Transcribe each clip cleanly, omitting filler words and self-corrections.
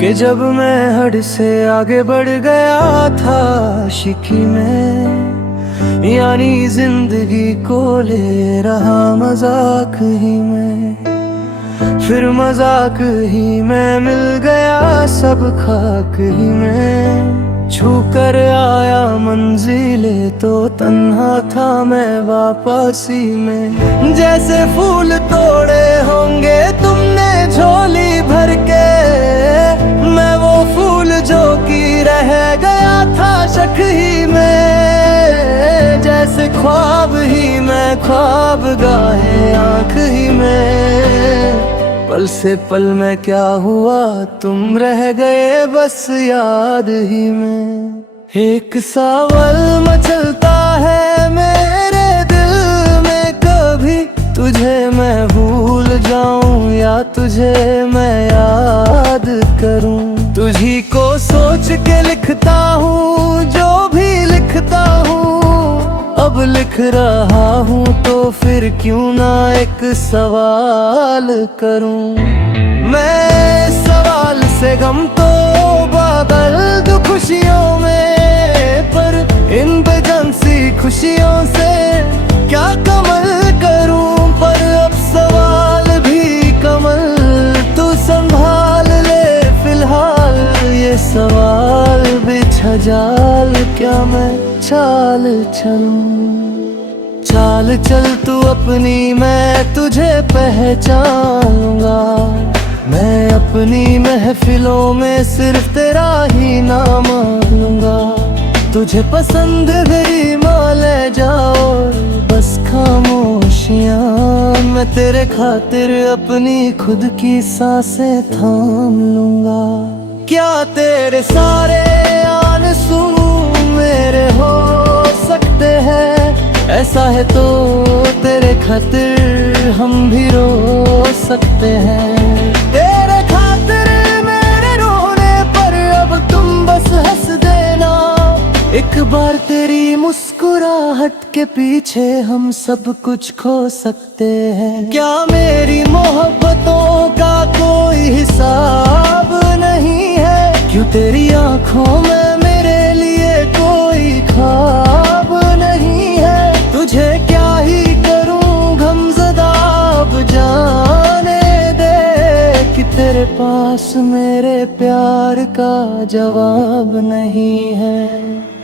कि जब मैं हद से आगे बढ़ गया था शिकी में, यानी जिंदगी को ले रहा मजाक ही में, फिर मजाक ही में मिल गया सब खाक ही में। छू कर आया मंजिले तो तन्हा था मैं वापसी में। जैसे फूल तोड़े होंगे तुमने झोली भर के, मैं वो फूल जो कि रह गया था शक ही में। जैसे ख्वाब ही मैं ख्वाब गाए आँख ही में, पल से पल में क्या हुआ तुम रह गए बस याद ही में। एक सवाल मचलता है मेरे दिल में, कभी तुझे मैं भूल जाऊं या तुझे मैं याद करूं। तुझी को सोच के लिखता हूँ जो भी लिखता हूँ, अब लिख रहा हूँ तो फिर क्यों ना एक सवाल करूं। मैं सवाल से गम तो बदल दूं खुशियों में, पर इन बेजान सी खुशियों से क्या कमल करूं। पर अब सवाल भी कमल तू संभाल ले फिलहाल, ये सवाल बिछा जाल क्या मैं चाल चलूं। चाल चल तू अपनी मैं तुझे पहचानूंगा, मैं अपनी महफिलों में सिर्फ तेरा ही नाम लूंगा। तुझे पसंद मेरी माँ ले जाओ बस खामोशियाँ, मैं तेरे खातिर अपनी खुद की सांसें थाम लूंगा। क्या तेरे सारे आंसू मेरे हो सकते हैं, ऐसा है तो तेरे खातिर हम भी रो सकते हैं। तेरे खातिर मेरे रोने पर अब तुम बस हंस देना, एक बार तेरी मुस्कुराहट के पीछे हम सब कुछ खो सकते हैं। क्या मेरी मोहब्बतों का कोई हिसाब नहीं है, क्यों तेरी आंखों में मेरे लिए कोई ख्वाब नहीं है। तुझे क्या ही करूं गमज़दा अब जाने दे, कि तेरे पास मेरे प्यार का जवाब नहीं है।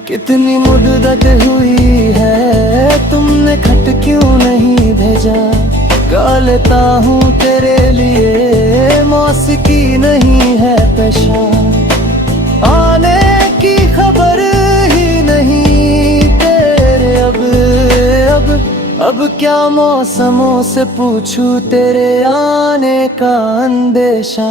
कितनी मुद्दत हुई है तुमने खत क्यों नहीं भेजा, गा लेता हूँ तेरे लिए मौसीकी नहीं है पेशा। आने की खबर ही नहीं तेरे अब क्या मौसमों से पूछूं तेरे आने का अंदेशा।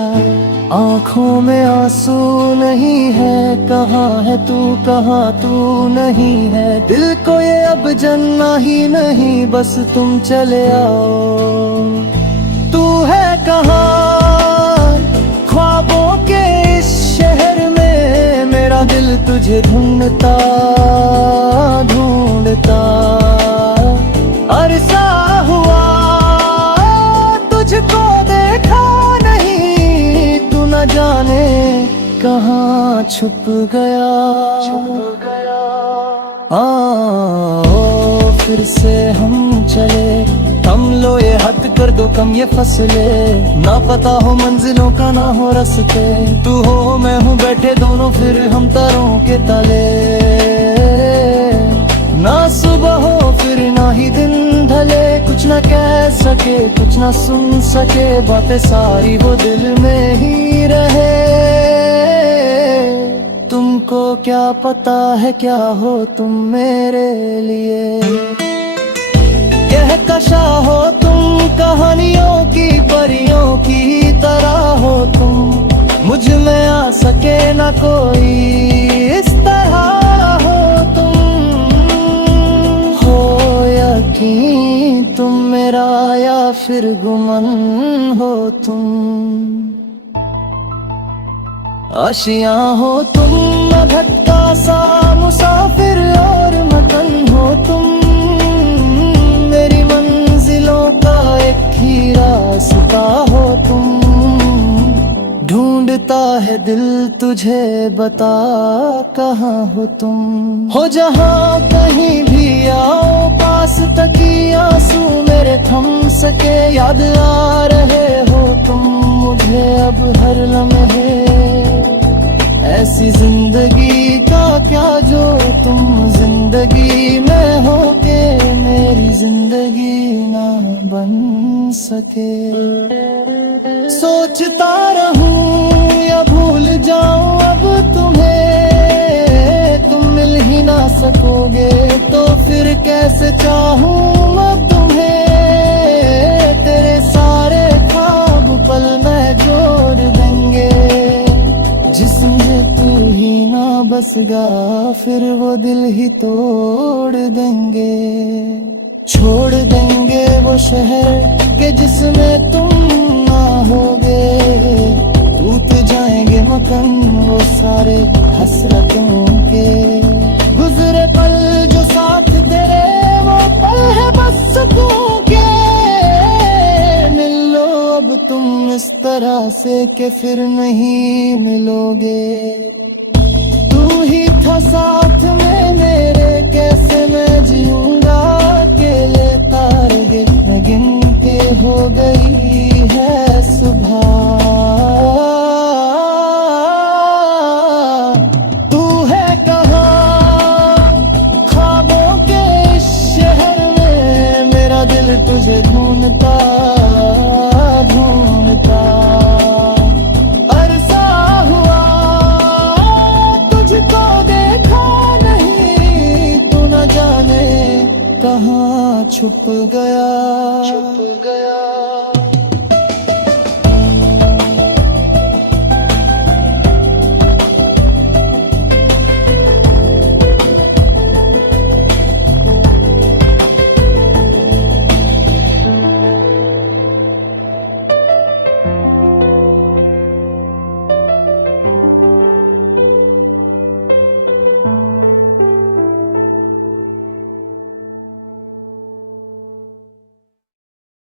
आँखों में आंसू नहीं है, कहाँ है तू कहाँ तू नहीं है। दिल को ये अब जानना ही नहीं, बस तुम चले आओ। तू है कहाँ ख्वाबों के इस शहर में, मेरा दिल तुझे ढूंढता ढूंढता अरसा हुआ तुझको देखा नहीं। तू न जाने कहाँ छुप गया आओ फिर से हम चले, हम लो ये हद कर दो कम ये फसले। ना पता हो मंजिलों का ना हो रास्ते, तू हो मैं हूँ बैठे दोनों फिर हम तारों के तले। ना सुबह हो फिर ना ही दिन ढले, कुछ ना कह सके कुछ ना सुन सके, बातें सारी वो दिल में ही रहे। तुमको क्या पता है क्या हो तुम मेरे लिए, कहकशा हो तुम कहानियों की परियों की तरह हो तुम। मुझ में आ सके ना कोई इस तरह हो तुम, हो यकीन तुम मेरा या फिर गुमन हो तुम। आशियां हो तुम भटका सा मुसाफिर और मगन हो तुम, मेरी मंजिलों का एक ही रास्ता हो तुम। ढूंढता है दिल तुझे बता कहाँ हो तुम। हो जहाँ कहीं भी आओ पास तक ही आंसू मेरे थम सके। याद आ रहे हो तुम मुझे अब हर लम्हे। ऐसी जिंदगी का क्या जो तुम जिंदगी में हो के मेरी जिंदगी ना बन सके। सोचता रहूं या भूल जाऊं अब तुम्हें, तुम मिल ही ना सकोगे तो फिर कैसे चाहूं मैं तुम्हें। तेरे सारे ख्वाब पल में जोड़ देंगे, जिसमें तू ही ना बसगा फिर वो दिल ही तोड़ देंगे। छोड़ देंगे वो शहर के जिसमें तुम ना होगे। टूट जाएंगे मकान वो सारे हसरतों के। गुजरे पल जो साथ तेरे वो पल है बस सुकून के। मिल लो अब तुम इस तरह से कि फिर नहीं मिलोगे। तू ही था साथ में मेरे, कैसे मैं जीऊंगा अकेले। तारे गिन के हो गई है सुबह। तू है कहाँ ख्वाबों के इस शहर में, मेरा दिल तुझे ढूंढता ढूंढता। अरसा हुआ तुझको देखा नहीं, तू न जाने कहाँ छुप गया छुप गया।